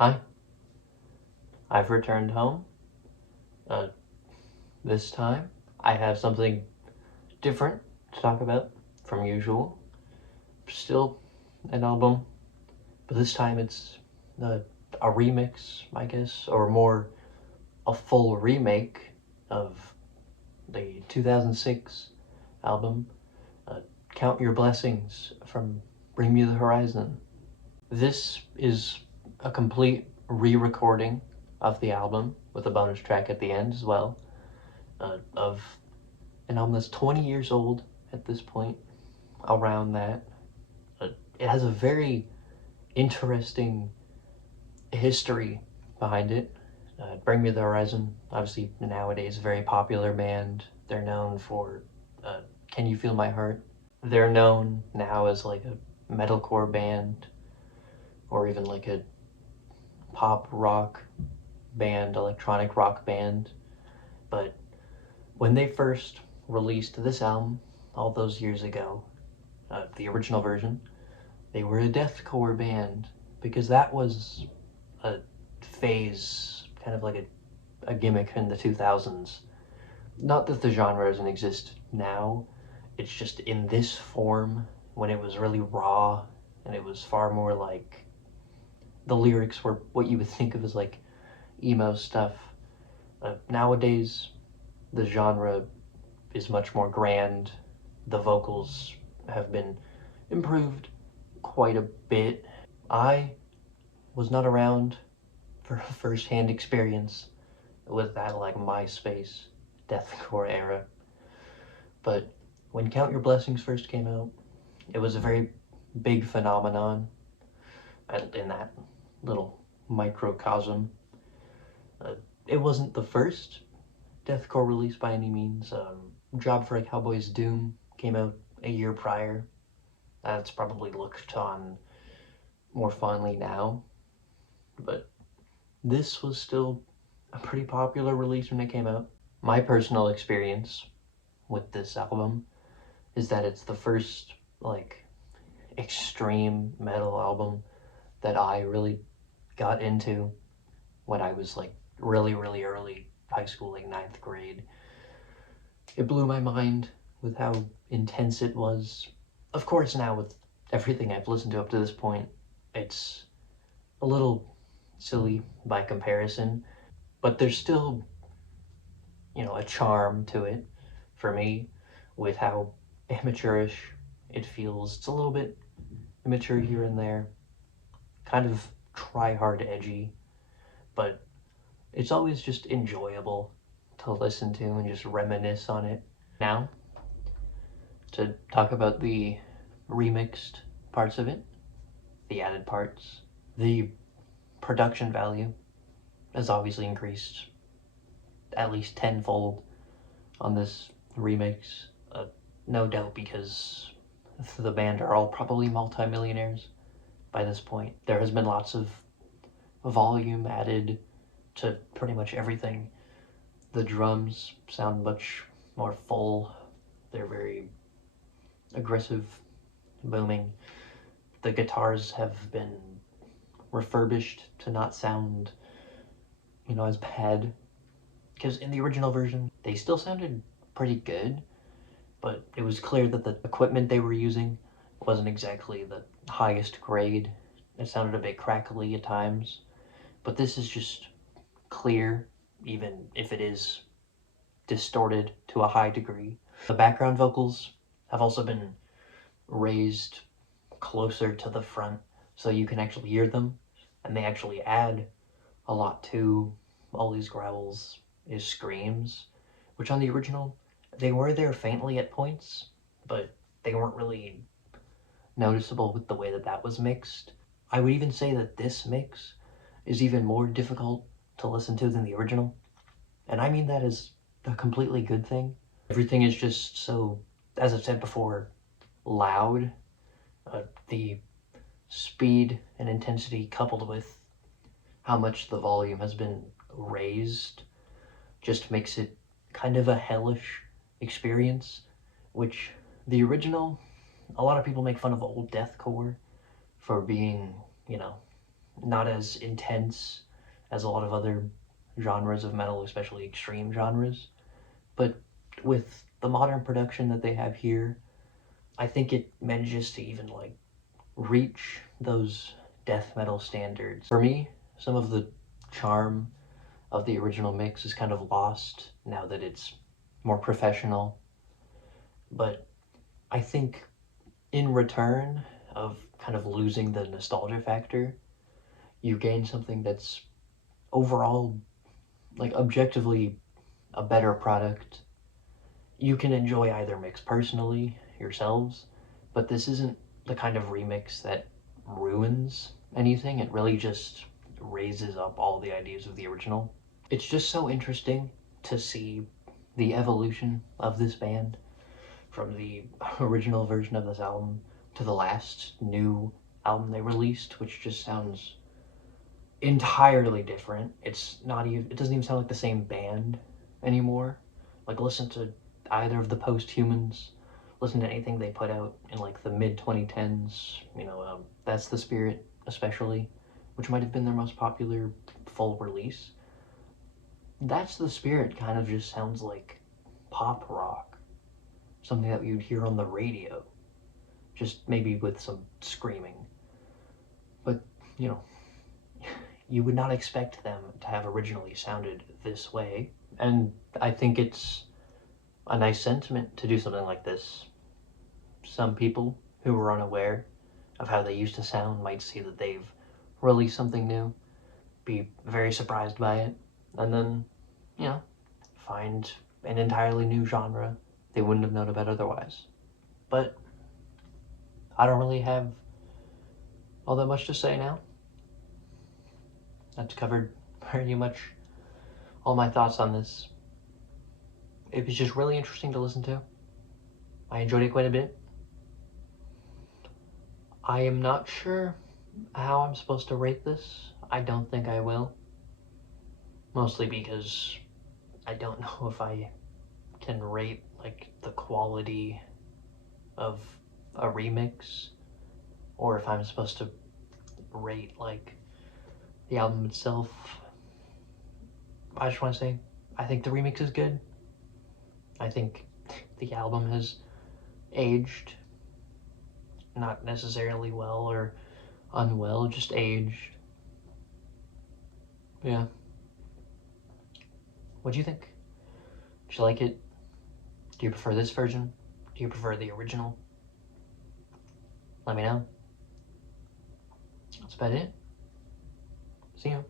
Hi, I've returned home. Uh, this time I have something different to talk about from usual. Still an album, but this time it's a, a remix, I guess, or more a full remake of the 2006 album, Count Your Blessings from Bring Me the Horizon. This is a complete re-recording of the album with a bonus track at the end as well. Of an album that's 20 years old at this point, around that. It has a very interesting history behind it. Bring Me the Horizon, obviously nowadays a very popular band. They're known for Can You Feel My Heart? They're known now as like a metalcore band, or even like a pop rock band, electronic rock band. But when they first released this album all those years ago, the original version, they were a deathcore band because that was a phase, kind of like a gimmick in the 2000s. Not that the genre doesn't exist now, it's just in this form when it was really raw and it was far more like the lyrics were what you would think of as like emo stuff. Nowadays, the genre is much more grand. The vocals have been improved quite a bit. I was not around for a first-hand experience with that like MySpace deathcore era, but when Count Your Blessings first came out, it was a very big phenomenon in that little microcosm. It wasn't the first deathcore release by any means. Job for a Cowboy's Doom came out a year prior. That's probably looked on more fondly now, but this was still a pretty popular release when it came out. My personal experience with this album is that it's the first like extreme metal album that I really got into when I was like really early high school, like ninth grade. It blew my mind with how intense it was. Of course, now with everything I've listened to up to this point, it's a little silly by comparison, but there's still, a charm to it for me with how amateurish it feels. It's a little bit immature here and there, kind of try hard edgy, but it's always just enjoyable to listen to and just reminisce on it. Now, to talk about the remixed parts of it, the added parts, the production value has obviously increased at least tenfold on this remix. No doubt because the band are all probably multi-millionaires by this point. There has been lots of volume added to pretty much everything. The drums sound much more full. They're very aggressive, booming. The guitars have been refurbished to not sound, as bad. Because in the original version, they still sounded pretty good, but it was clear that the equipment they were using wasn't exactly the highest grade. It sounded a bit crackly at times, but this is just clear, even if it is distorted to a high degree. The background vocals have also been raised closer to the front so you can actually hear them, and they actually add a lot to all these growls, is screams, which on the original, they were there faintly at points, but they weren't really noticeable with the way that was mixed. I would even say that this mix is even more difficult to listen to than the original, and I mean that as a completely good thing. Everything is just so, as I've said before, loud. The speed and intensity coupled with how much the volume has been raised just makes it kind of a hellish experience, which the original, a lot of people make fun of old deathcore for being, not as intense as a lot of other genres of metal, especially extreme genres. But with the modern production that they have here, I think it manages to even like reach those death metal standards. For me, some of the charm of the original mix is kind of lost now that it's more professional. But I think in return of kind of losing the nostalgia factor, you gain something that's overall, like, objectively a better product. You can enjoy either mix personally yourselves, but this isn't the kind of remix that ruins anything. It really just raises up all the ideas of the original. It's just so interesting to see the evolution of this band from the original version of this album to the last new album they released, which just sounds entirely different. It's not even, it doesn't even sound like the same band anymore. Like, listen to either of the Post-Humans, listen to anything they put out in like the mid 2010s, That's the Spirit especially, which might have been their most popular full release. That's the Spirit kind of just sounds like pop rock, something that you'd hear on the radio, just maybe with some screaming. But, you would not expect them to have originally sounded this way. And I think it's a nice sentiment to do something like this. Some people who were unaware of how they used to sound might see that they've released something new, be very surprised by it, and then, find an entirely new genre they wouldn't have known about otherwise. But I don't really have all that much to say now. That's covered pretty much all my thoughts on this. It was just really interesting to listen to. I enjoyed it quite a bit. I am not sure how I'm supposed to rate this. I don't think I will. Mostly because I don't know if I can rate like the quality of a remix, or if I'm supposed to rate like the album itself. I just want to say, I think the remix is good. I think the album has aged, not necessarily well or unwell, just aged. Yeah. What do you think? Did you like it? Do you prefer this version? Do you prefer the original? Let me know. That's about it. See you.